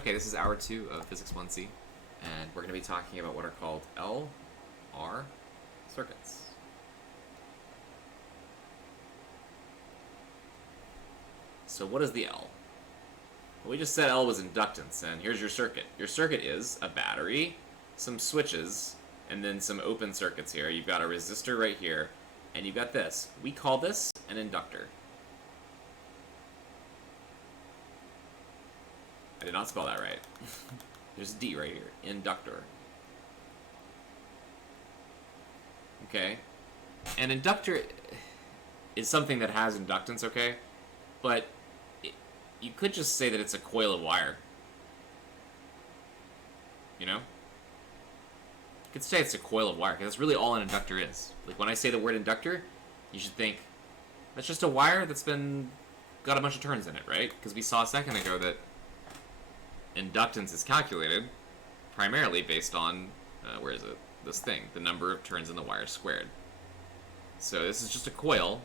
Okay, this is hour 2 of Physics 1C, and we're going to be talking about what are called LR circuits. So what is the L? Well, we just said L was inductance, and here's your circuit. Your circuit is a battery, some switches, and then some open circuits here. You've got a resistor right here, and you've got this. We call this an inductor. I did not spell that right. There's a D right here. Inductor. Okay? An inductor is something that has inductance, okay? But you could just say that it's a coil of wire. You know? You could say it's a coil of wire, because that's really all an inductor is. Like, when I say the word inductor, you should think, that's just a wire that's got a bunch of turns in it, right? Because we saw a second ago that inductance is calculated primarily based on, where is it? This thing, the number of turns in the wire squared. So this is just a coil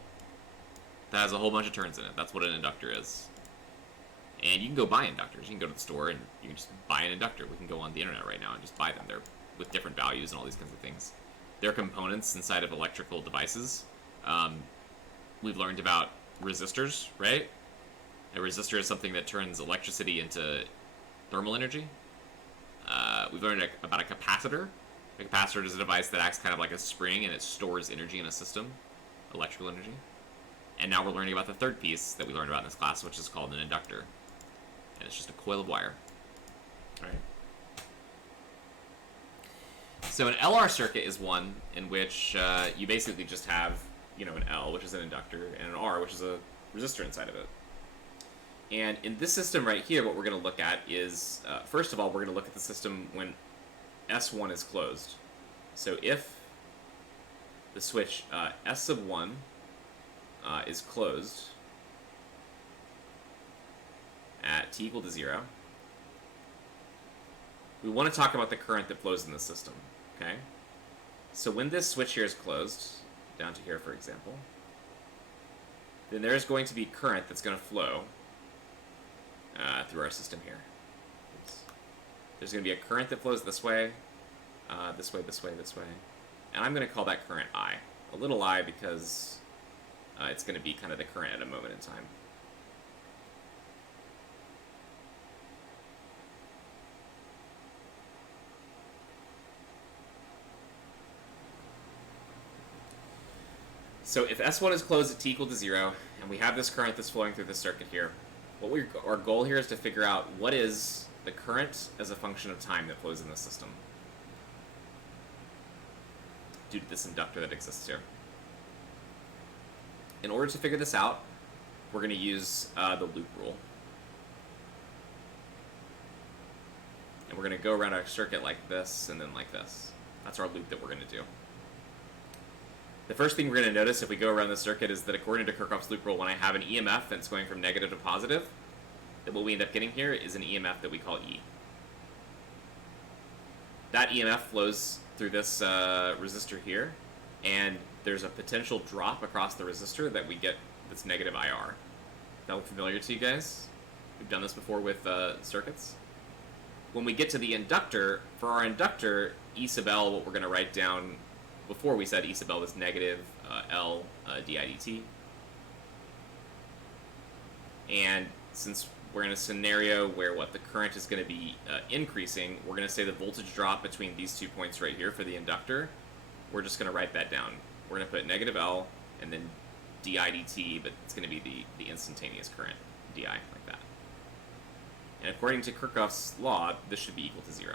that has a whole bunch of turns in it. That's what an inductor is. And you can go buy inductors. You can go to the store and you can just buy an inductor. We can go on the internet right now and just buy them. They're with different values and all these kinds of things. They're components inside of electrical devices. We've learned about resistors, right? A resistor is something that turns electricity into thermal energy. We've learned about a capacitor. A capacitor is a device that acts kind of like a spring and it stores energy in a system, electrical energy. And now we're learning about the third piece that we learned about in this class, which is called an inductor. And it's just a coil of wire. All right. So an LR circuit is one in which you basically just have, an L, which is an inductor, and an R, which is a resistor inside of it. And in this system right here, what we're going to look at is, first of all, we're going to look at the system when S1 is closed. So if the switch S sub 1 is closed at t equal to 0, we want to talk about the current that flows in the system, okay? So when this switch here is closed, down to here for example, then there's going to be current that's going to flow through our system here. Oops. There's going to be a current that flows this way, this way, this way, this way. And I'm going to call that current I. A little I because it's going to be kind of the current at a moment in time. So if S1 is closed at t equal to 0, and we have this current that's flowing through this circuit here, our goal here is to figure out what is the current as a function of time that flows in the system due to this inductor that exists here. In order to figure this out, we're going to use the loop rule. And we're going to go around our circuit like this and then like this. That's our loop that we're going to do. The first thing we're going to notice if we go around the circuit is that according to Kirchhoff's loop rule, when I have an EMF that's going from negative to positive, that what we end up getting here is an EMF that we call E. That EMF flows through this resistor here, and there's a potential drop across the resistor that we get that's negative IR. That look familiar to you guys? We've done this before with circuits. When we get to the inductor, for our inductor, E sub L, what we're going to write down, before we said E sub L was negative L didt. And since we're in a scenario where the current is going to be increasing, we're going to say the voltage drop between these 2 points right here for the inductor, we're just going to write that down. We're going to put negative L and then di dt, but it's going to be the instantaneous current, di, like that. And according to Kirchhoff's law, this should be equal to 0.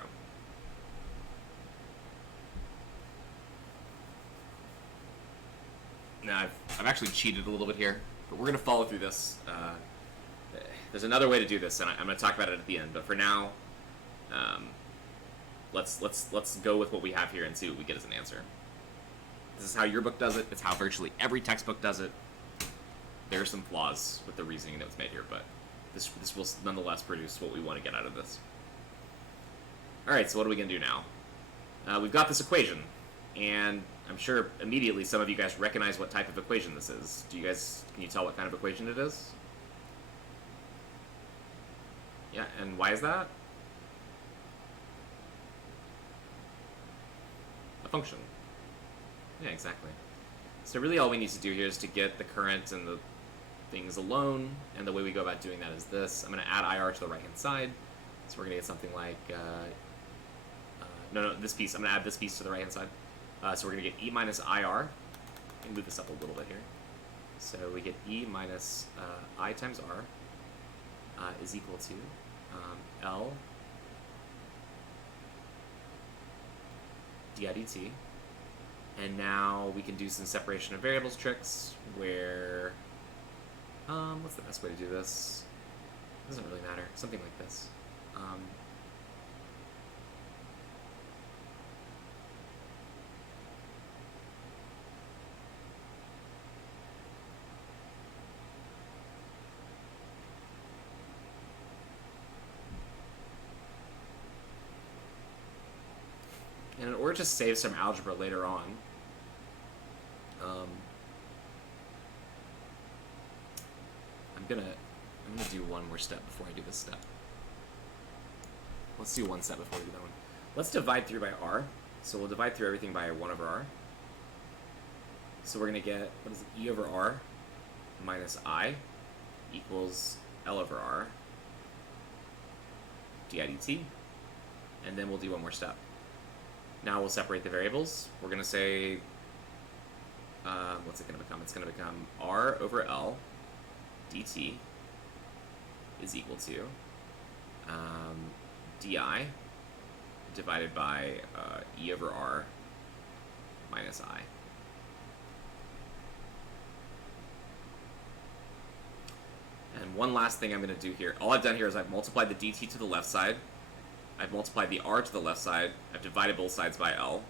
Now, I've actually cheated a little bit here, but we're going to follow through this. There's another way to do this, and I'm going to talk about it at the end. But for now, let's go with what we have here and see what we get as an answer. This is how your book does it. It's how virtually every textbook does it. There are some flaws with the reasoning that was made here, but this will nonetheless produce what we want to get out of this. All right, so what are we going to do now? We've got this equation. And I'm sure immediately some of you guys recognize what type of equation this is. Can you tell what kind of equation it is? Yeah, and why is that? function. Yeah, exactly. So really all we need to do here is to get the current and the things alone, and the way we go about doing that is this. I'm going to add IR to the right-hand side, so we're going to get something like, this piece. I'm going to add this piece to the right-hand side. So we're going to get E minus IR. Let me move this up a little bit here. So we get E minus I times R is equal to L di dt. And now we can do some separation of variables tricks where, what's the best way to do this? It doesn't really matter. Something like this. And in order to save some algebra later on, I'm gonna do one more step before I do this step. Let's do one step before we do that one. Let's divide through by r. So we'll divide through everything by 1 over r. So we're gonna get, what is it, e over r minus I equals L over r di dt. And then we'll do one more step. Now we'll separate the variables. We're going to say, what's it going to become? It's going to become r over L dt is equal to di divided by e over r minus I. And one last thing I'm going to do here. All I've done here is I've multiplied the dt to the left side. I've multiplied the r to the left side, I've divided both sides by L,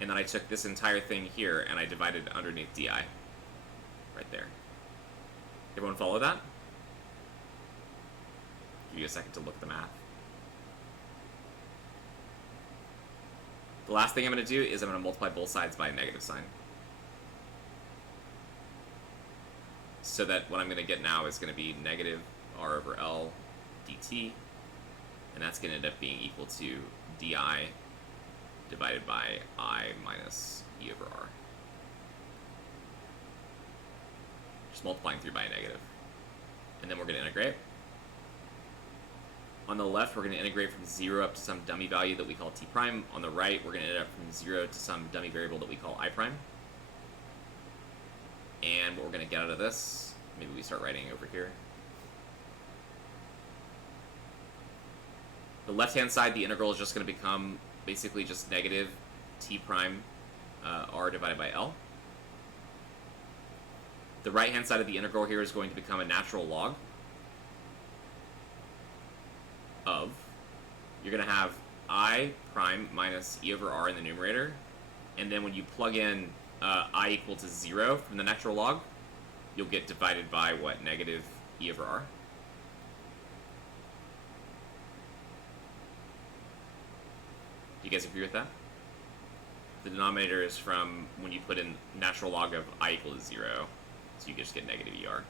and then I took this entire thing here and I divided underneath di. Right there. Everyone follow that? Give you a second to look at the math. The last thing I'm going to do is I'm going to multiply both sides by a negative sign. So that what I'm going to get now is going to be negative r over L dt. And that's going to end up being equal to di divided by I minus e over r. Just multiplying through by a negative. And then we're going to integrate. On the left, we're going to integrate from 0 up to some dummy value that we call t prime. On the right, we're going to end up from 0 to some dummy variable that we call I prime. And what we're going to get out of this, maybe we start writing over here. The left-hand side, the integral is just going to become basically just negative t prime r divided by L. The right-hand side of the integral here is going to become a natural log of, you're going to have I prime minus e over r in the numerator, and then when you plug in I equal to 0 from the natural log, you'll get divided by what? Negative e over r. Do you guys agree with that? The denominator is from when you put in natural log of I equal to 0, so you just get negative ER.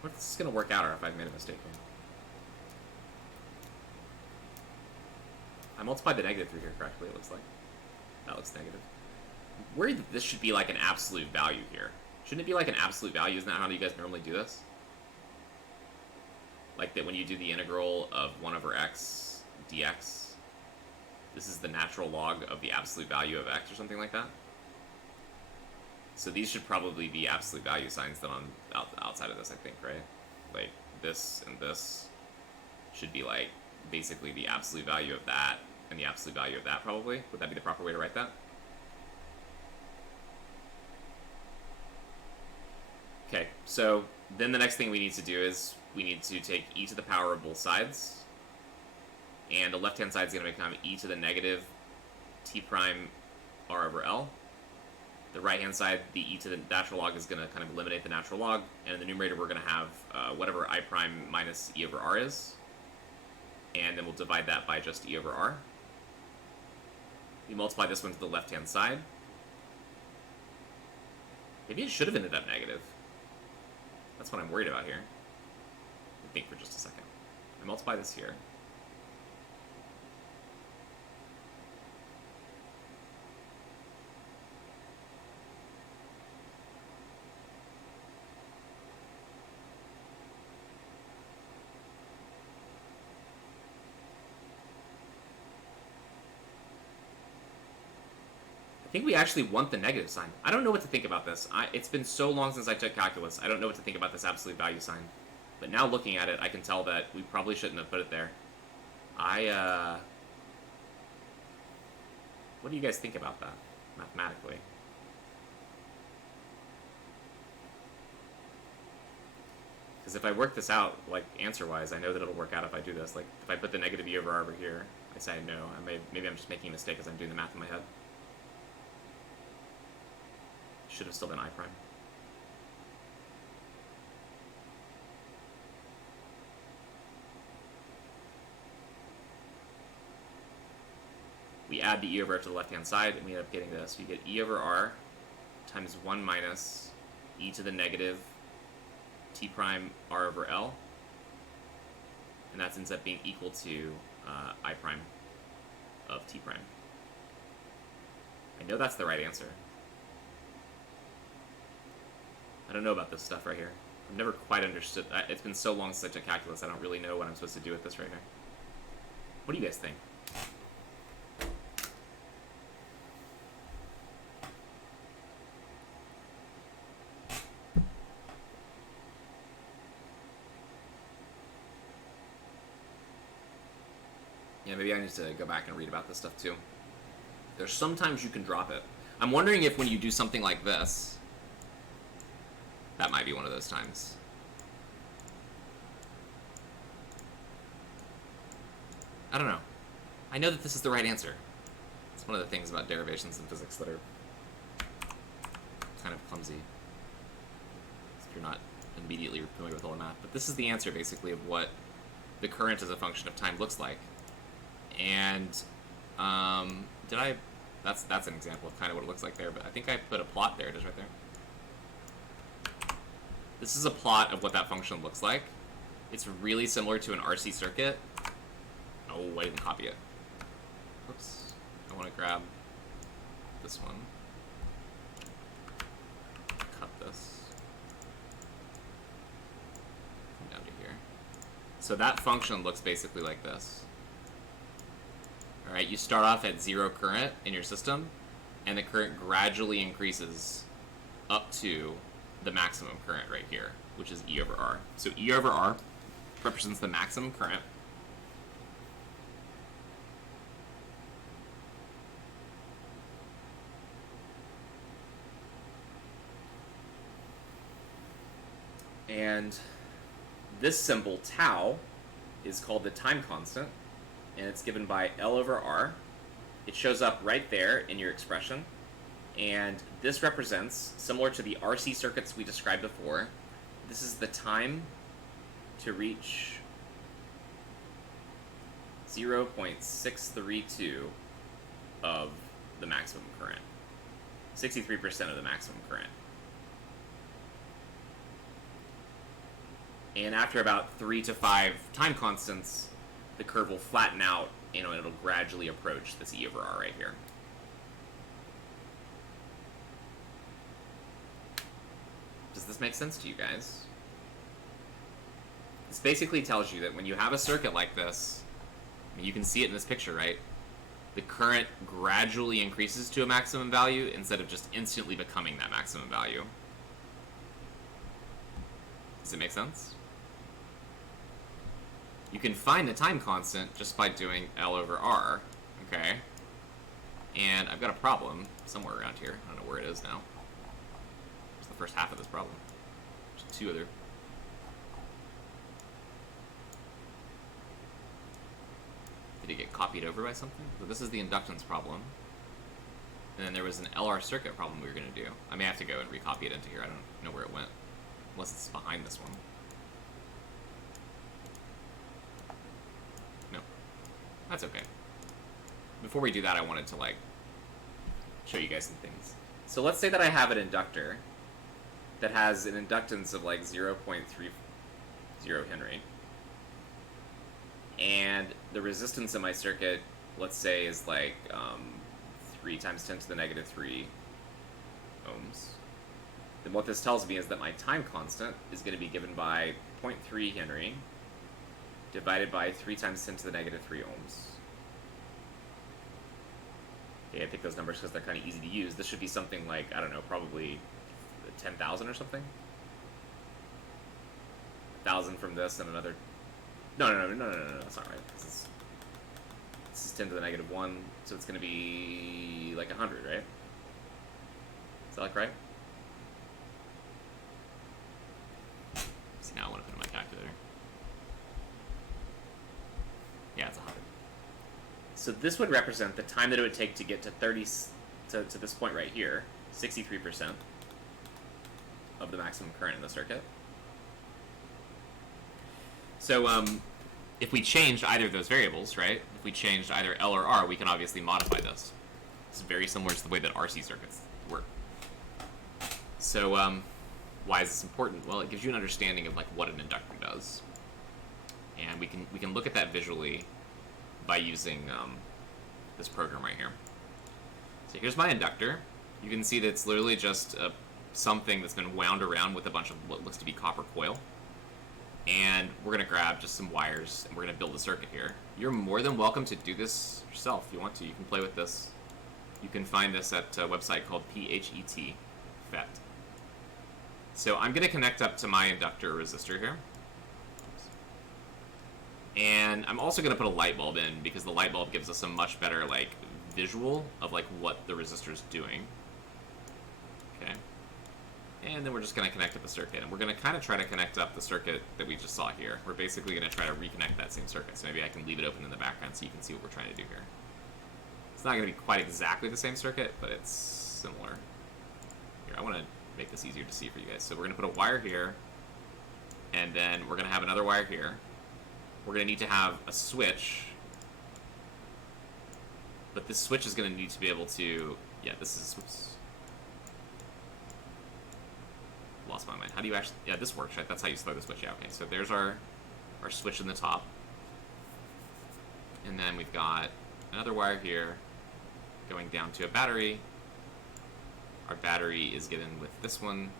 What if this is going to work out, or if I've made a mistake here? I multiplied the negative through here correctly, it looks like. That looks negative. I'm worried that this should be like an absolute value here. Shouldn't it be like an absolute value? Isn't that how you guys normally do this? Like that when you do the integral of 1 over x dx, this is the natural log of the absolute value of x or something like that? So these should probably be absolute value signs then on outside of this, I think, right? Like this and this should be like basically the absolute value of that and the absolute value of that, probably. Would that be the proper way to write that? Okay, so then the next thing we need to do is we need to take e to the power of both sides, and the left-hand side is going to become e to the negative t prime r over L. The right-hand side, the e to the natural log is going to kind of eliminate the natural log, and in the numerator we're going to have whatever I prime minus e over r is, and then we'll divide that by just e over r. We multiply this one to the left-hand side. Maybe it should have ended up negative. That's what I'm worried about here. think for just a second. I multiply this here. I think we actually want the negative sign. I don't know what to think about this. It's been so long since I took calculus. I don't know what to think about this absolute value sign. But now looking at it, I can tell that we probably shouldn't have put it there. What do you guys think about that, mathematically? Because if I work this out, like, answer-wise, I know that it'll work out if I do this. Like, if I put the negative e over r over here, I say no. Maybe I'm just making a mistake as I'm doing the math in my head. Should have still been I prime. We add the e over r to the left-hand side, and we end up getting this. We get e over r times 1 minus e to the negative t prime r over l. And that ends up being equal to I prime of t prime. I know that's the right answer. I don't know about this stuff right here. I've never quite understood. It's been so long since I took calculus, I don't really know what I'm supposed to do with this right here. What do you guys think? Yeah, maybe I need to go back and read about this stuff too. There's sometimes you can drop it. I'm wondering if when you do something like this, that might be one of those times. I don't know. I know that this is the right answer. It's one of the things about derivations in physics that are kind of clumsy if you're not immediately familiar with all the math. But this is the answer, basically, of what the current as a function of time looks like. And that's an example of kind of what it looks like there, but I think I put a plot there. It is right there. This is a plot of what that function looks like. It's really similar to an RC circuit. Oh, I didn't copy it. Oops. I want to grab this one. Cut this. Come down to here. So that function looks basically like this. Alright, you start off at 0 current in your system, and the current gradually increases up to the maximum current right here, which is E over R. So E over R represents the maximum current. And this symbol, tau, is called the time constant, and it's given by L over R. It shows up right there in your expression. And this represents, similar to the RC circuits we described before, this is the time to reach 0.632 of the maximum current. 63% of the maximum current. And after about 3 to 5 time constants, the curve will flatten out, and it'll gradually approach this E over R right here. Does this make sense to you guys? This basically tells you that when you have a circuit like this, I mean, you can see it in this picture, right? The current gradually increases to a maximum value instead of just instantly becoming that maximum value. Does it make sense? You can find the time constant just by doing L over R, okay? And I've got a problem somewhere around here. I don't know where it is now. It's the first half of this problem. There's 2 other. Did it get copied over by something? So this is the inductance problem. And then there was an LR circuit problem we were going to do. I may have to go and recopy it into here. I don't know where it went. Unless it's behind this one. No. That's okay. Before we do that, I wanted to, show you guys some things. So let's say that I have an inductor that has an inductance of, 0.30 Henry. and the resistance in my circuit, let's say, is like 3 times 10 to the negative 3 ohms, then what this tells me is that my time constant is going to be given by 0.3 Henry divided by 3 times 10 to the negative 3 ohms. Okay, I pick those numbers because they're kind of easy to use. This should be something like, I don't know, probably 10,000 or something. 1,000 from this and another... No, that's not right. This is 10 to the negative 1, so it's going to be like 100, right? Is that like right? See, now I want to put in my calculator. Yeah, it's 100. So this would represent the time that it would take to get to 30 to this point right here, 63% of the maximum current in the circuit. So if we changed either of those variables, right? If we changed either L or R, we can obviously modify this. It's very similar to the way that RC circuits work. So why is this important? Well, it gives you an understanding of like what an inductor does, and we can look at that visually by using this program right here. So here's my inductor. You can see that it's literally just something that's been wound around with a bunch of what looks to be copper coil. And we're going to grab just some wires, and we're going to build a circuit here. You're more than welcome to do this yourself if you want to. You can play with this. You can find this at a website called PHET. So I'm going to connect up to my inductor resistor here. And I'm also going to put a light bulb in, because the light bulb gives us a much better like visual of like what the resistor is doing. Okay. And then we're just going to connect up the circuit. And we're going to kind of try to connect up the circuit that we just saw here. We're basically going to try to reconnect that same circuit. So maybe I can leave it open in the background so you can see what we're trying to do here. It's not going to be quite exactly the same circuit, but it's similar. Here, I want to make this easier to see for you guys. So we're going to put a wire here, and then we're going to have another wire here. We're going to need to have a switch, but this switch is going to need to be able to... Yeah, this is... Oops. Lost my mind. How do you actually... Yeah, this works, right? That's how you throw the switch. Yeah, okay. So there's our switch in the top. And then we've got another wire here going down to a battery. Our battery is given with this one.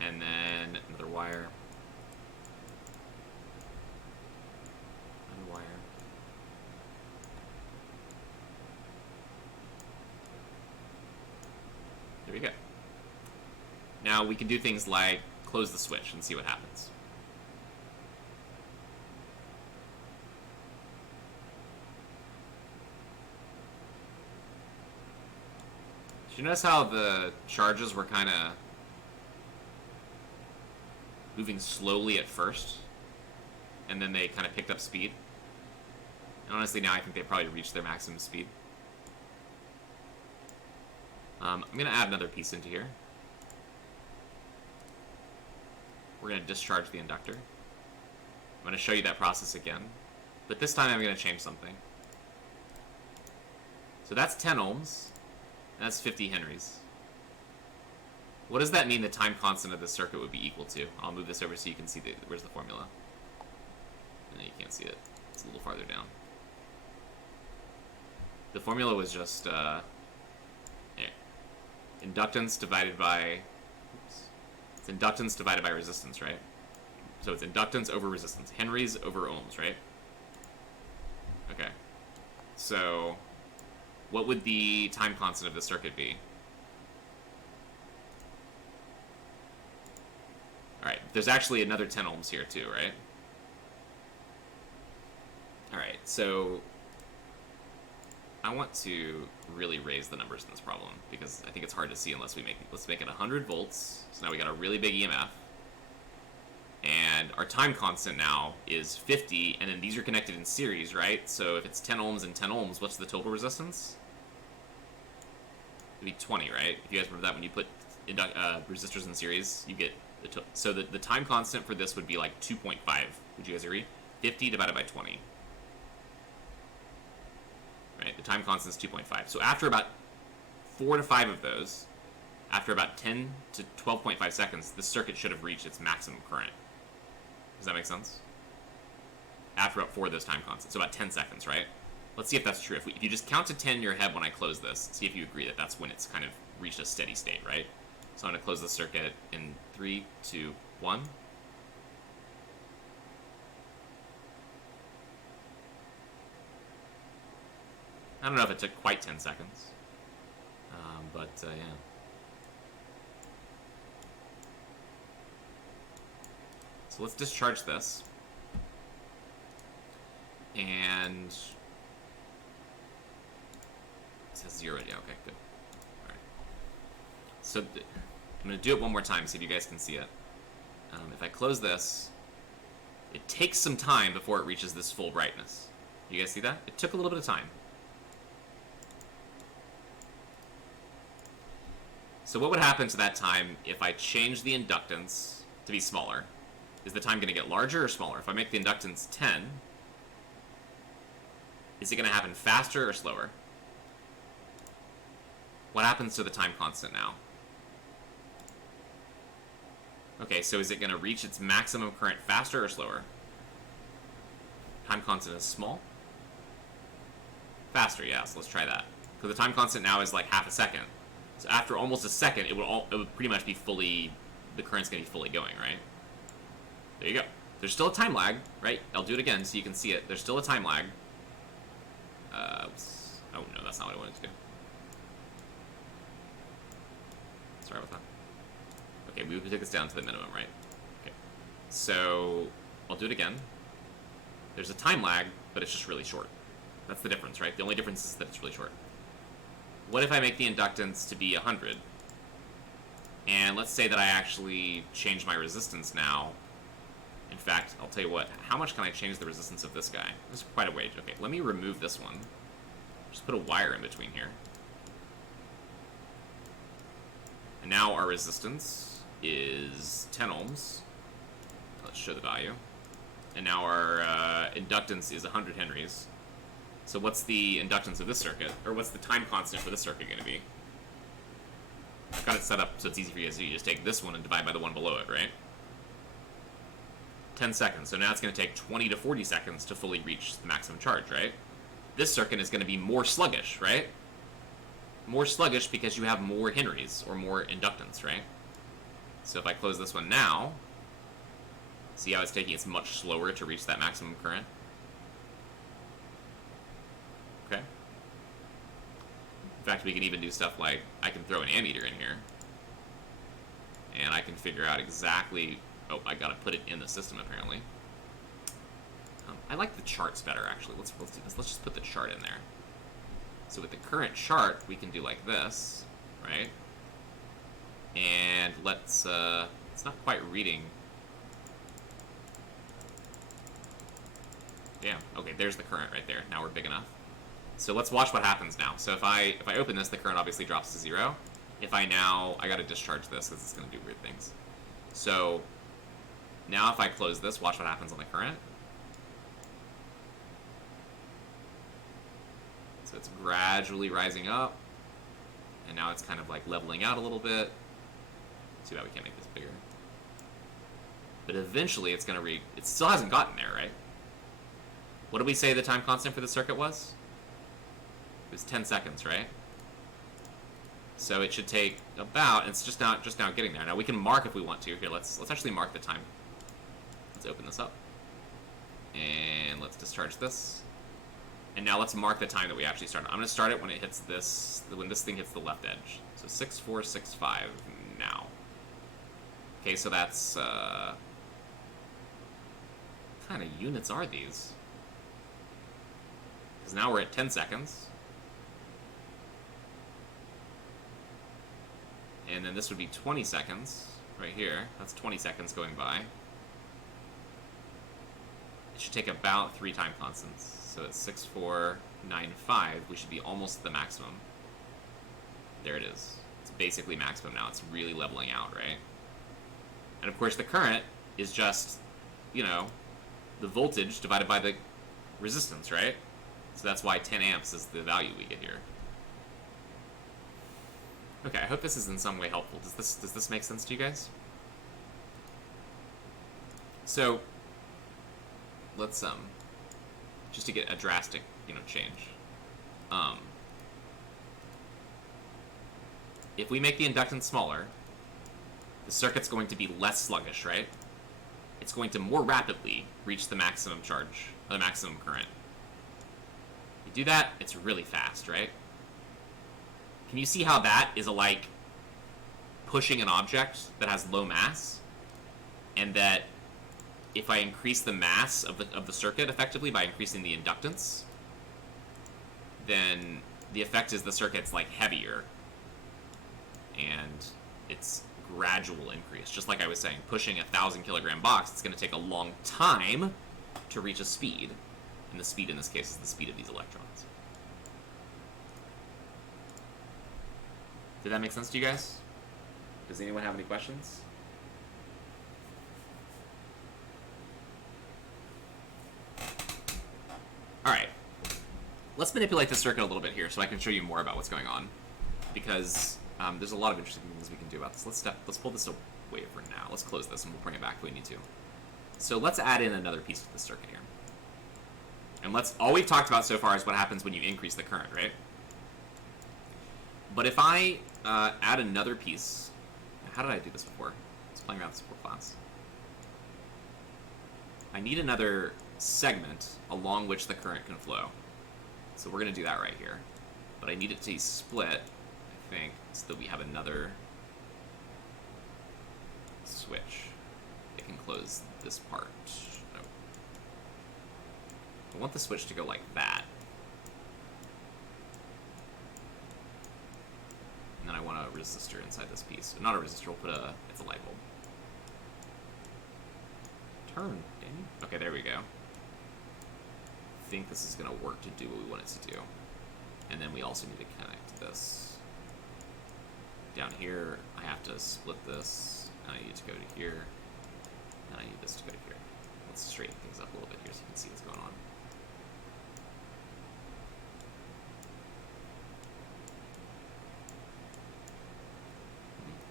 And then another wire. Another wire. There we go. Now we can do things like close the switch and see what happens. Did you notice how the charges were kind of moving slowly at first, and then they kind of picked up speed? And honestly, now I think they probably reached their maximum speed. I'm going to add another piece into here. We're going to discharge the inductor. I'm going to show you that process again, but this time I'm going to change something. So that's 10 ohms, and that's 50 henries. What does that mean the time constant of the circuit would be equal to? I'll move this over so you can see where's the formula. No, you can't see it. It's a little farther down. The formula was just inductance divided by... It's inductance divided by resistance, right? So it's inductance over resistance. Henries over ohms, right? Okay. So what would the time constant of the circuit be? Alright, there's actually another 10 ohms here too, right? Alright, so I want to really raise the numbers in this problem because I think it's hard to see unless we let's make it 100 volts. So now we got a really big EMF. And our time constant now is 50, and then these are connected in series, right? So if it's 10 ohms and 10 ohms, what's the total resistance? It'd be 20, right? If you guys remember that when you put resistors in series, you get so the time constant for this would be like 2.5. Would you guys agree? 50 divided by 20. Right, the time constant is 2.5. So after about 4 to 5 of those, after about 10 to 12.5 seconds, the circuit should have reached its maximum current. Does that make sense? after about 4 of those time constants, so about 10 seconds, right? Let's see if that's true. If you just count to 10 in your head when I close this, see if you agree that that's when it's kind of reached a steady state, right? So I'm going to close the circuit in 3, 2, 1. I don't know if it took quite 10 seconds, but yeah. So let's discharge this. And it says 0. Yeah, okay, good. All right. So I'm going to do it one more time, see if you guys can see it. If I close this, it takes some time before it reaches this full brightness. You guys see that? It took a little bit of time. So what would happen to that time if I change the inductance to be smaller? Is the time going to get larger or smaller? If I make the inductance 10, is it going to happen faster or slower? What happens to the time constant now? Okay, so is it going to reach its maximum current faster or slower? Time constant is small? Faster, yeah, so let's try that. Because the time constant now is like half a second. So after almost a second, it would pretty much be fully, the current's going to be fully going, right? There you go. There's still a time lag, right? I'll do it again so you can see it. There's still a time lag. Oh no, that's not what I wanted to do. Sorry about that. Okay, we took this down to the minimum, right? Okay. So, I'll do it again. There's a time lag, but it's just really short. That's the difference, right? The only difference is that it's really short. What if I make the inductance to be 100? And let's say that I actually change my resistance now. In fact, I'll tell you what, how much can I change the resistance of this guy? This is quite a wage. Okay, let me remove this one. Just put a wire in between here. And now our resistance is 10 ohms. Let's show the value. And now our inductance is 100 henries. So what's the inductance of this circuit? Or what's the time constant for this circuit going to be? I've got it set up so it's easy for you to see. You just take this one and divide by the one below it, right? 10 seconds. So now it's going to take 20 to 40 seconds to fully reach the maximum charge, right? This circuit is going to be more sluggish, right? More sluggish because you have more henries or more inductance, right? So if I close this one now, see how it's much slower to reach that maximum current? Okay. In fact, we can even do stuff like, I can throw an ammeter in here, and I can figure out exactly, oh, I gotta put it in the system apparently. I like the charts better actually. Let's do this. Let's just put the chart in there. So with the current chart, we can do like this, right? And let's, it's not quite reading. Damn, okay, there's the current right there. Now we're big enough. So let's watch what happens now. So if I open this, the current obviously drops to 0. If I gotta discharge this because it's gonna do weird things. So now if I close this, watch what happens on the current. So it's gradually rising up, and now it's kind of like leveling out a little bit. Too bad we can't make this bigger. But eventually it's gonna it still hasn't gotten there, right? What did we say the time constant for the circuit was? It was 10 seconds, right? So it should take about, it's just now getting there. Now we can mark if we want to. Here, let's actually mark the time. Let's open this up. And let's discharge this. And now let's mark the time that we actually started. I'm going to start it when it hits this, when this thing hits the left edge. So 6465 now. Okay, so that's, what kind of units are these? Because now we're at 10 seconds. And then this would be 20 seconds right here. That's 20 seconds going by. It should take about 3 time constants. So at 6495, we should be almost at the maximum. There it is. It's basically maximum now. It's really leveling out, right? And of course the current is just, you know, the voltage divided by the resistance, right? So that's why 10 amps is the value we get here. Okay, I hope this is in some way helpful. Does this make sense to you guys? So let's just to get a drastic, change. If we make the inductance smaller, the circuit's going to be less sluggish, right? It's going to more rapidly reach the maximum charge, the maximum current. You do that, it's really fast, right? Can you see how that is like pushing an object that has low mass, and that if I increase the mass of the circuit effectively by increasing the inductance, then the effect is the circuit's like heavier, and it's gradual increase. Just like I was saying, pushing a 1,000-kilogram box, it's going to take a long time to reach a speed, and the speed in this case is the speed of these electrons. Did that make sense to you guys? Does anyone have any questions? Alright. Let's manipulate the circuit a little bit here so I can show you more about what's going on. Because there's a lot of interesting things we can do about this. Let's pull this away for now. Let's close this and we'll bring it back if we need to. So let's add in another piece to the circuit here. And all we've talked about so far is what happens when you increase the current, right? But if I add another piece... How did I do this before? I was playing around with this before class. I need another segment along which the current can flow. So we're going to do that right here. But I need it to split, I think, so that we have another switch. It can close this part. No. I want the switch to go like that. And then I want a resistor inside this piece. Not a resistor, we'll put it's a light bulb. Turn, damn you. Okay, there we go. I think this is going to work to do what we want it to do. And then we also need to connect this. Down here, I have to split this, and I need to go to here, and I need this to go to here. Let's straighten things up a little bit here so you can see what's going on.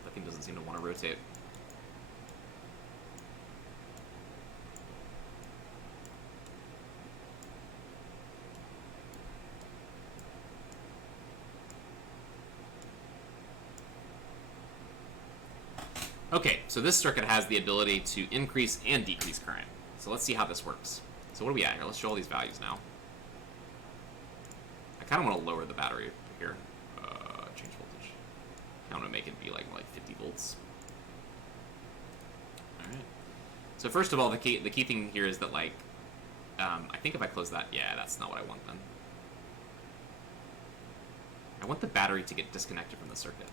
That thing doesn't seem to want to rotate. Okay, so this circuit has the ability to increase and decrease current. So let's see how this works. So what are we at here? Let's show all these values now. I kind of want to lower the battery here. Change voltage. I want to make it be like 50 volts. All right. So first of all, the key thing here is that I think if I close that, yeah, that's not what I want then. I want the battery to get disconnected from the circuit.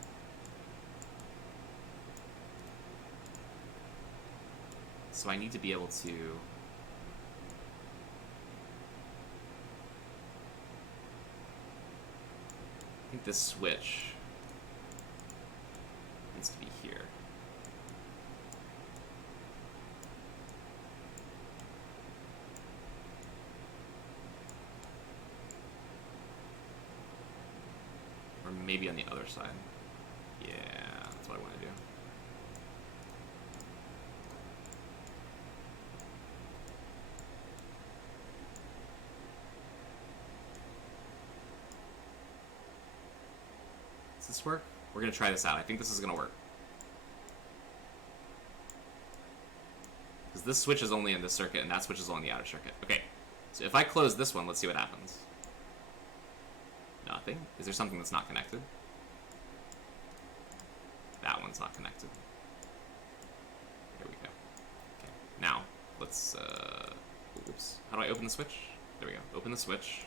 So I need to be able to... I think this switch needs to be here. Or maybe on the other side. Yeah, that's what I want to do. Does this work? We're going to try this out. I think this is going to work. Because this switch is only in this circuit, and that switch is on the outer circuit. Okay, so if I close this one, let's see what happens. Nothing. Is there something that's not connected? That one's not connected. There we go. Okay, now, let's, oops. How do I open the switch? There we go. Open the switch.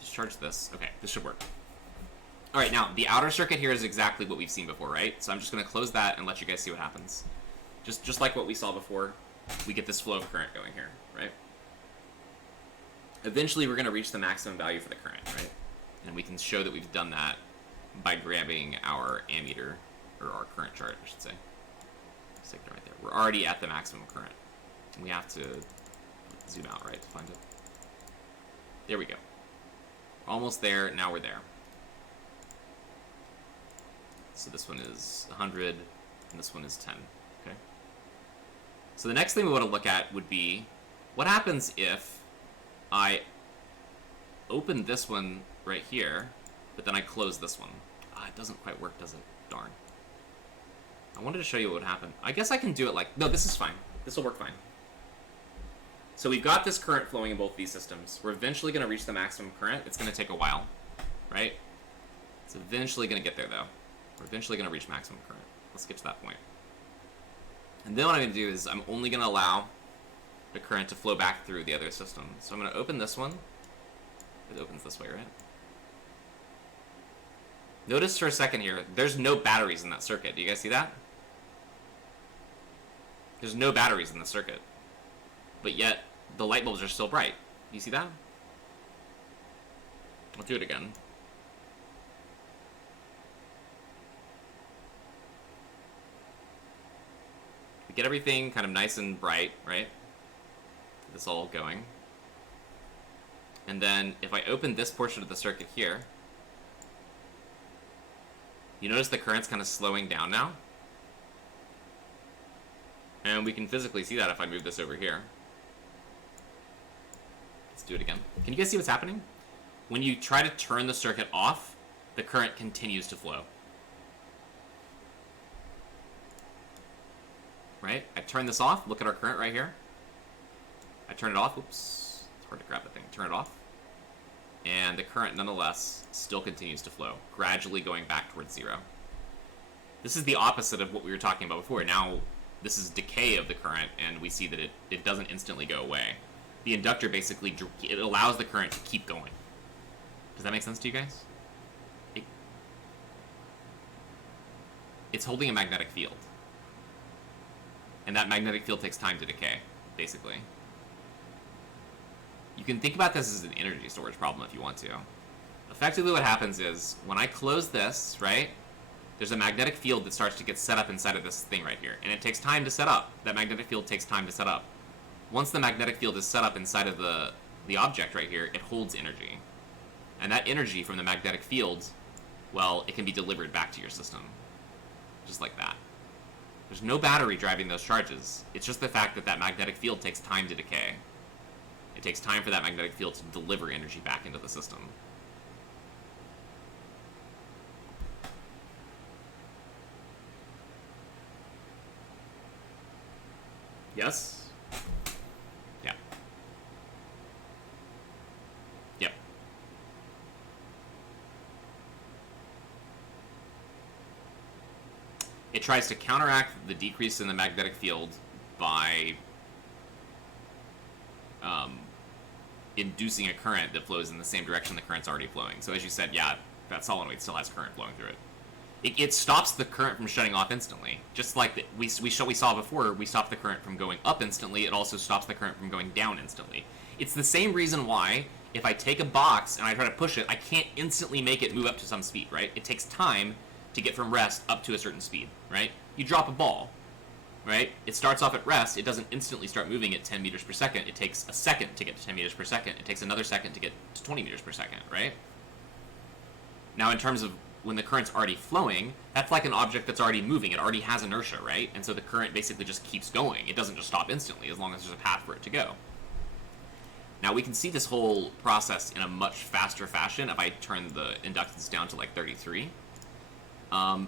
Discharge this. Okay, this should work. Alright, now, the outer circuit here is exactly what we've seen before, right? So I'm just going to close that and let you guys see what happens. Just like what we saw before, we get this flow of current going here, right? Eventually, we're going to reach the maximum value for the current, right? And we can show that we've done that by grabbing our ammeter, or our current chart, I should say. Stick it right there. We're already at the maximum current. And we have to zoom out, right, to find it. There we go. Almost there, now we're there. So this one is 100, and this one is 10, okay? So the next thing we want to look at would be, what happens if I open this one right here, but then I close this one. It doesn't quite work, does it? Darn. I wanted to show you what would happen. I guess I can do it like... No, this is fine. This will work fine. So we've got this current flowing in both these systems. We're eventually going to reach the maximum current. It's going to take a while, right? It's eventually going to get there, though. We're eventually going to reach maximum current. Let's get to that point. And then what I'm going to do is I'm only going to allow the current to flow back through the other system. So I'm going to open this one. It opens this way, right? Notice for a second here, there's no batteries in that circuit. Do you guys see that? There's no batteries in the circuit. But yet, the light bulbs are still bright. Do you see that? I'll do it again. We get everything kind of nice and bright, right? This all going. And then, if I open this portion of the circuit here, you notice the current's kind of slowing down now? And we can physically see that if I move this over here. Let's do it again. Can you guys see what's happening? When you try to turn the circuit off, the current continues to flow. Right? I turn this off. Look at our current right here. I turn it off. Oops. It's hard to grab the thing. Turn it off. And the current, nonetheless, still continues to flow, gradually going back towards zero. This is the opposite of what we were talking about before. Now, this is decay of the current, and we see that it doesn't instantly go away. The inductor basically, it allows the current to keep going. Does that make sense to you guys? It's holding a magnetic field. And that magnetic field takes time to decay, basically. You can think about this as an energy storage problem if you want to. Effectively what happens is, when I close this, right, there's a magnetic field that starts to get set up inside of this thing right here. And it takes time to set up. That magnetic field takes time to set up. Once the magnetic field is set up inside of the object right here, it holds energy. And that energy from the magnetic field, well, it can be delivered back to your system. Just like that. There's no battery driving those charges. It's just the fact that that magnetic field takes time to decay. It takes time for that magnetic field to deliver energy back into the system. Yes? Yeah. Yep. It tries to counteract the decrease in the magnetic field by inducing a current that flows in the same direction the current's already flowing. So as you said, yeah, that solenoid still has current flowing through it. It stops the current from shutting off instantly. Just like we saw before, we stopped the current from going up instantly, it also stops the current from going down instantly. It's the same reason why, if I take a box and I try to push it, I can't instantly make it move up to some speed, right? It takes time to get from rest up to a certain speed, right? You drop a ball, right? It starts off at rest, it doesn't instantly start moving at 10 meters per second. It takes a second to get to 10 meters per second. It takes another second to get to 20 meters per second, right? Now, in terms of when the current's already flowing, that's like an object that's already moving. It already has inertia, right? And so the current basically just keeps going. It doesn't just stop instantly, as long as there's a path for it to go. Now, we can see this whole process in a much faster fashion if I turn the inductance down to like 33.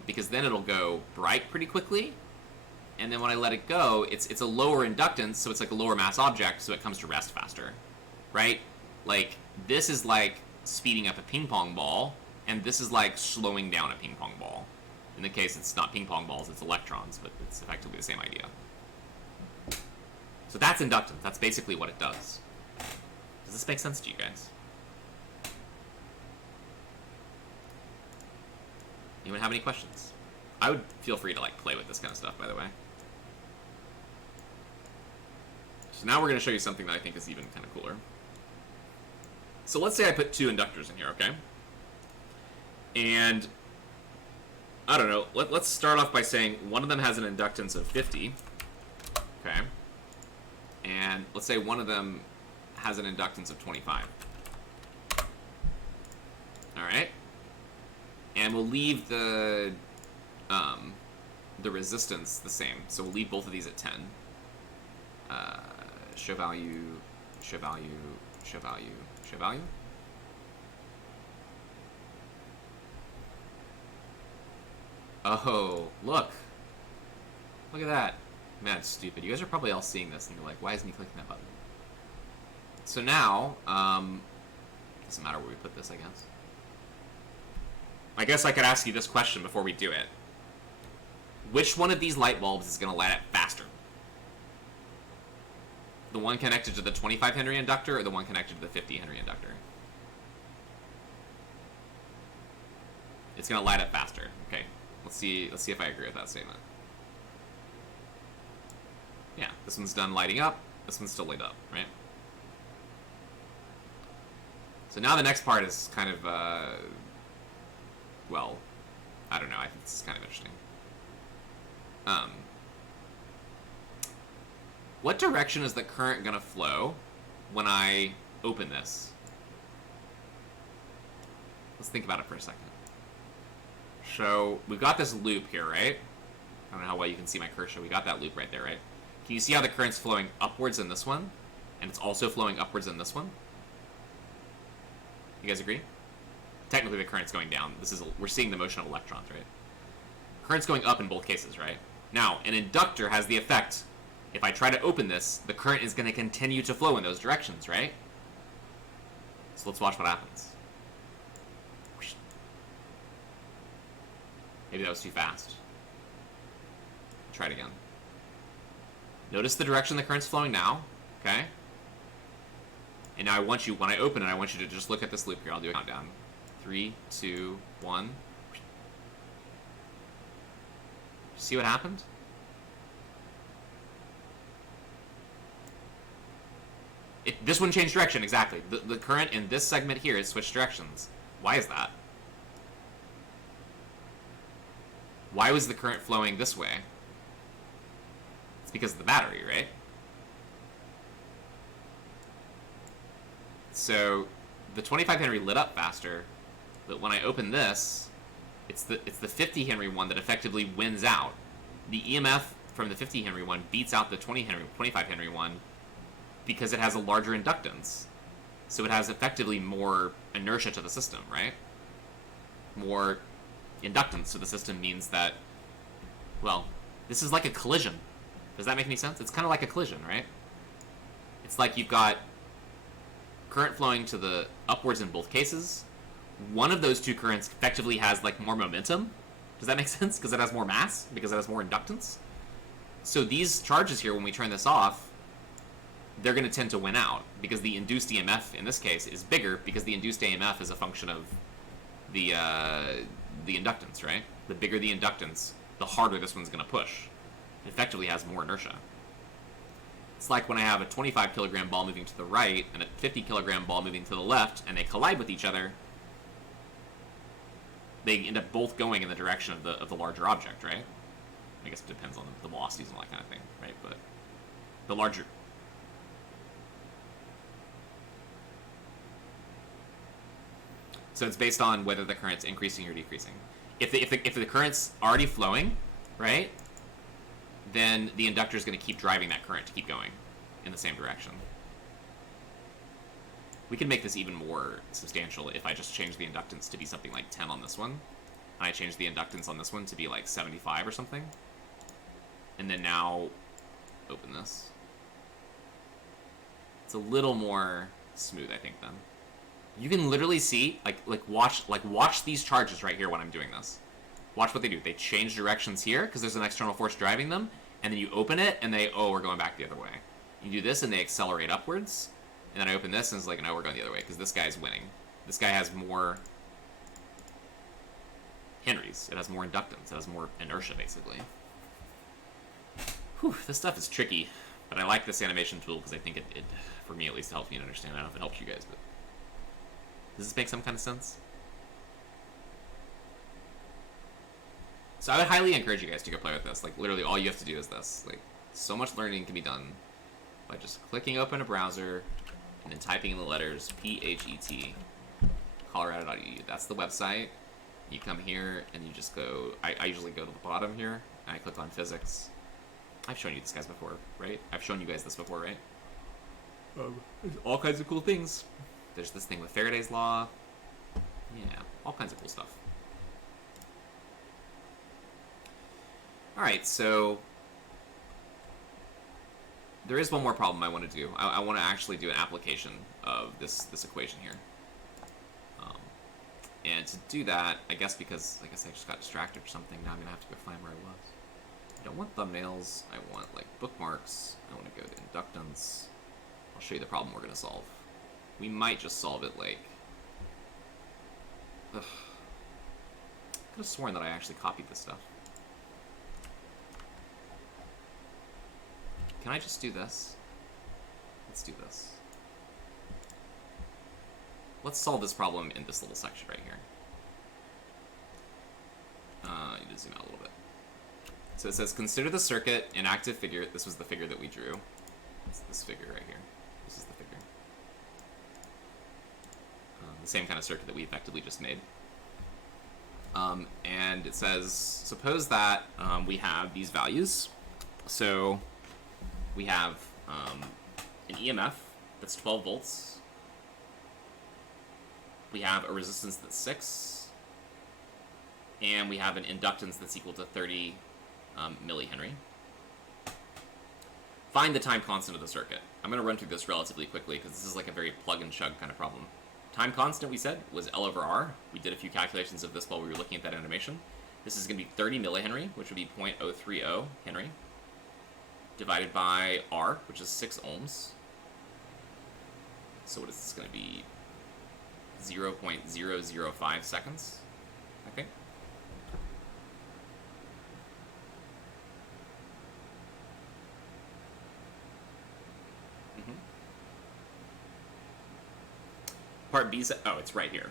Because then it'll go bright pretty quickly, and then when I let it go, it's a lower inductance, so it's like a lower mass object, so it comes to rest faster, right? Like, this is like speeding up a ping pong ball, and this is like slowing down a ping pong ball. In the case, it's not ping pong balls, it's electrons, but it's effectively the same idea. So that's inductance. That's basically what it does. Does this make sense to you guys? Anyone have any questions? I would feel free to like play with this kind of stuff, by the way. So now we're going to show you something that I think is even kind of cooler. So let's say I put two inductors in here, okay? And I don't know, let's start off by saying one of them has an inductance of 50, okay? And let's say one of them has an inductance of 25. All right? And we'll leave the resistance the same. So we'll leave both of these at 10. Show value, Show value. Show value. Oh, look. Look at that. Man, it's stupid. You guys are probably all seeing this and you're like, why isn't he clicking that button? So now, doesn't matter where we put this, I guess. I guess I could ask you this question before we do it. Which one of these light bulbs is going to light up faster? The one connected to the 25 Henry inductor or the one connected to the 50 Henry inductor? It's going to light up faster. Okay. Let's see if I agree with that statement. Yeah, this one's done lighting up. This one's still lit up, right? So now the next part is kind of, well, I don't know. I think this is kind of interesting. What direction is the current going to flow when I open this? Let's think about it for a second. So we've got this loop here, right? I don't know how well you can see my cursor. We got that loop right there, right? Can you see how the current's flowing upwards in this one? And it's also flowing upwards in this one? You guys agree? Technically the current's going down. We're seeing the motion of electrons, right? Current's going up in both cases, right? Now, an inductor has the effect, if I try to open this, the current is going to continue to flow in those directions, right? So let's watch what happens. Maybe that was too fast. Try it again. Notice the direction the current's flowing now, okay? And now I want you, when I open it, I want you to just look at this loop here. I'll do a countdown. 3, 2, 1. See what happened? This one changed direction, exactly. The current in this segment here is switched directions. Why is that? Why was the current flowing this way? It's because of the battery, right? So the 25 Henry lit up faster, but when I open this, it's the 50 Henry one that effectively wins out. The EMF from the 50 Henry one beats out the 25 Henry one because it has a larger inductance. So it has effectively more inertia to the system, right? More inductance to the system means that, well, this is like a collision. Does that make any sense? It's kind of like a collision, right? It's like you've got current flowing to the upwards in both cases. One of those two currents effectively has like more momentum. Does that make sense? Because it has more mass, because it has more inductance. So these charges here, when we turn this off, they're going to tend to win out because the induced EMF in this case is bigger because the induced EMF is a function of the inductance, right? The bigger the inductance, the harder this one's going to push. It effectively has more inertia. It's like when I have a 25 kilogram ball moving to the right and a 50 kilogram ball moving to the left, and they collide with each other. They end up both going in the direction of the larger object, right? I guess it depends on the velocities and all that kind of thing, right? But the larger... So it's based on whether the current's increasing or decreasing. If the current's already flowing, right, then the inductor is going to keep driving that current to keep going in the same direction. We can make this even more substantial if I just change the inductance to be something like 10 on this one, and I change the inductance on this one to be like 75 or something, and then now open this. It's a little more smooth, I think, then. You can literally see, watch these charges right here when I'm doing this. Watch what they do. They change directions here because there's an external force driving them, and then you open it and we're going back the other way. You do this and they accelerate upwards, and then I open this and it's like, no, we're going the other way because this guy's winning. This guy has more Henrys. It has more inductance. It has more inertia, basically. Whew, this stuff is tricky, but I like this animation tool because I think it, for me at least, helps me to understand. I don't know if it helps you guys, but does this make some kind of sense? So I would highly encourage you guys to go play with this. Like, literally all you have to do is this. Like, so much learning can be done by just clicking open a browser and then typing in the letters PHET, colorado.edu. That's the website. You come here and you just go, I usually go to the bottom here, and I click on physics. I've shown you this guys before, right? I've shown you guys this before, right? There's all kinds of cool things. There's this thing with Faraday's law. Yeah, all kinds of cool stuff. Alright, so there is one more problem I want to do. I want to actually do an application of this equation here. And to do that, I guess because I just got distracted or something, now I'm going to have to go find where I was. I don't want thumbnails. I want, like, bookmarks. I want to go to inductance. I'll show you the problem we're going to solve. We might just solve it, like... Ugh. I could have sworn that I actually copied this stuff. Can I just do this? Let's do this. Let's solve this problem in this little section right here. You need to zoom out a little bit. So it says, consider the circuit an active figure. This was the figure that we drew. It's this figure right here. This is the figure. The same kind of circuit that we effectively just made. And it says, suppose that we have these values. So we have an EMF that's 12 volts. We have a resistance that's 6. And we have an inductance that's equal to 30 millihenry. Find the time constant of the circuit. I'm going to run through this relatively quickly because this is like a very plug-and-chug kind of problem. Time constant, we said, was L over R. We did a few calculations of this while we were looking at that animation. This is going to be 30 millihenry, which would be 0.030 Henry, divided by R, which is 6 ohms. So what is this going to be? 0.005 seconds, I think. Part B, oh, it's right here.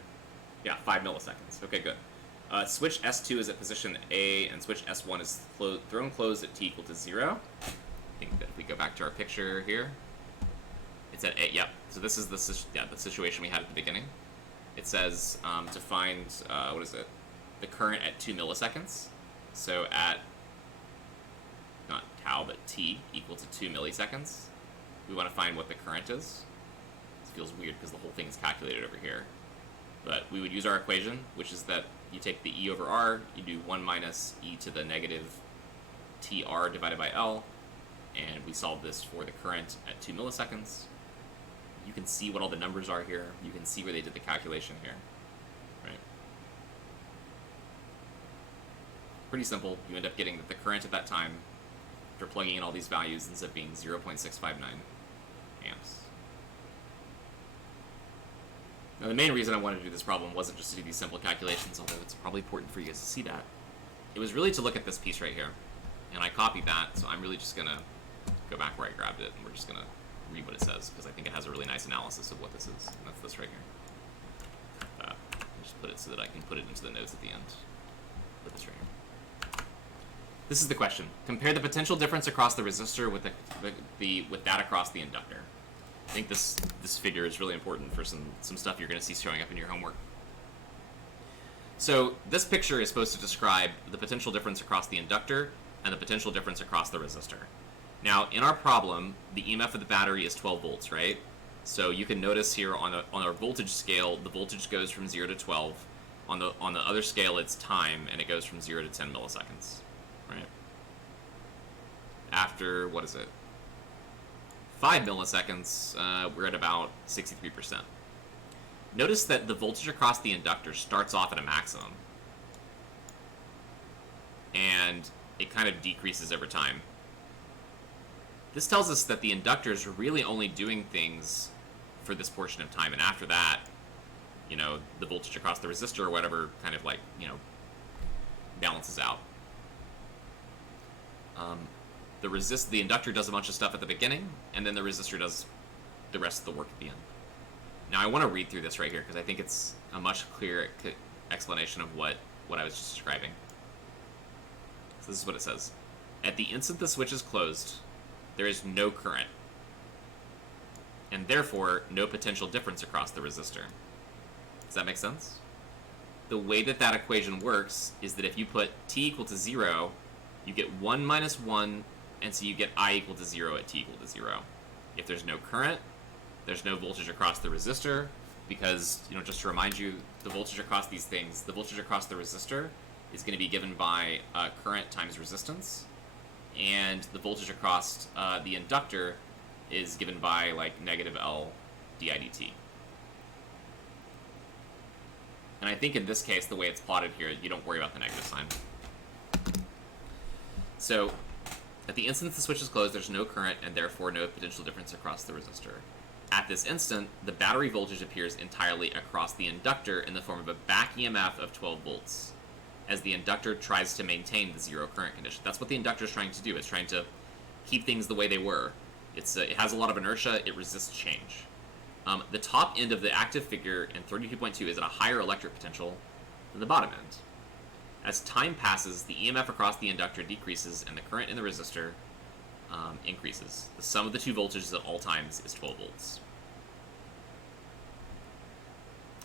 Yeah, 5 milliseconds. Okay, good. Switch S2 is at position A, and switch S1 is thrown closed at t equal to 0. I think that if we go back to our picture here, it's at A, yep. So this is the situation we had at the beginning. It says to find, what is it? The current at 2 milliseconds. So at, not tau, but t equal to 2 milliseconds, we want to find what the current is. This feels weird because the whole thing is calculated over here. But we would use our equation, which is that you take the E over R, you do 1 minus e to the negative TR divided by L, and we solve this for the current at 2 milliseconds. You can see what all the numbers are here. You can see where they did the calculation here. Right? Pretty simple. You end up getting that the current at that time, after plugging in all these values, ends up being 0.659 amps. Now, the main reason I wanted to do this problem wasn't just to do these simple calculations, although it's probably important for you guys to see that. It was really to look at this piece right here. And I copied that, so I'm really just going to go back where I grabbed it, and we're just going to read what it says, because I think it has a really nice analysis of what this is. And that's this right here. I'll just put it so that I can put it into the notes at the end. Put this right here. This is the question. Compare the potential difference across the resistor with with that across the inductor. I think this figure is really important for some stuff you're going to see showing up in your homework. So this picture is supposed to describe the potential difference across the inductor and the potential difference across the resistor. Now, in our problem, the EMF of the battery is 12 volts, right? So you can notice here on our voltage scale, the voltage goes from 0 to 12. On the other scale, it's time, and it goes from 0 to 10 milliseconds, right? After, what is it? 5 milliseconds, we're at about 63%. Notice that the voltage across the inductor starts off at a maximum, and it kind of decreases over time. This tells us that the inductor is really only doing things for this portion of time, and after that, you know, the voltage across the resistor or whatever kind of like, you know, balances out. The inductor does a bunch of stuff at the beginning, and then the resistor does the rest of the work at the end. Now I want to read through this right here because I think it's a much clearer explanation of what I was just describing. So this is what it says. At the instant the switch is closed, there is no current, and therefore no potential difference across the resistor. Does that make sense? The way that equation works is that if you put t equal to 0, you get 1 minus 1, and so you get I equal to 0 at t equal to 0. If there's no current, There's no voltage across the resistor because, just to remind you, the voltage across these things, the voltage across the resistor is going to be given by current times resistance, and the voltage across the inductor is given by, like, negative L didt. And I think in this case, the way it's plotted here, you don't worry about the negative sign. So, at the instant the switch is closed, there's no current, and therefore no potential difference across the resistor. At this instant, the battery voltage appears entirely across the inductor in the form of a back EMF of 12 volts, as the inductor tries to maintain the zero current condition. That's what the inductor is trying to do. It's trying to keep things the way they were. It has a lot of inertia. It resists change. The top end of the active figure in 32.2 is at a higher electric potential than the bottom end. As time passes, the EMF across the inductor decreases and the current in the resistor increases. The sum of the two voltages at all times is 12 volts.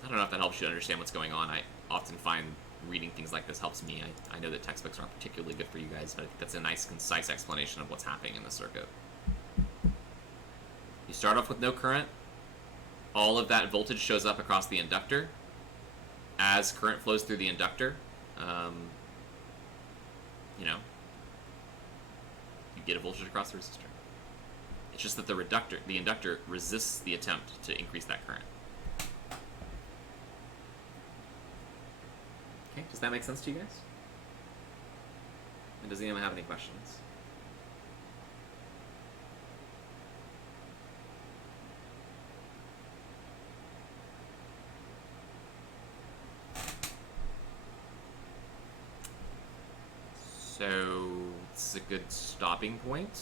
I don't know if that helps you understand what's going on. I often find reading things like this helps me. I know that textbooks aren't particularly good for you guys, but I think that's a nice, concise explanation of what's happening in the circuit. You start off with no current. All of that voltage shows up across the inductor. As current flows through the inductor, you get a voltage across the resistor. It's just that the inductor resists the attempt to increase that current. Okay, does that make sense to you guys? And does anyone have any questions? So, it's a good stopping point.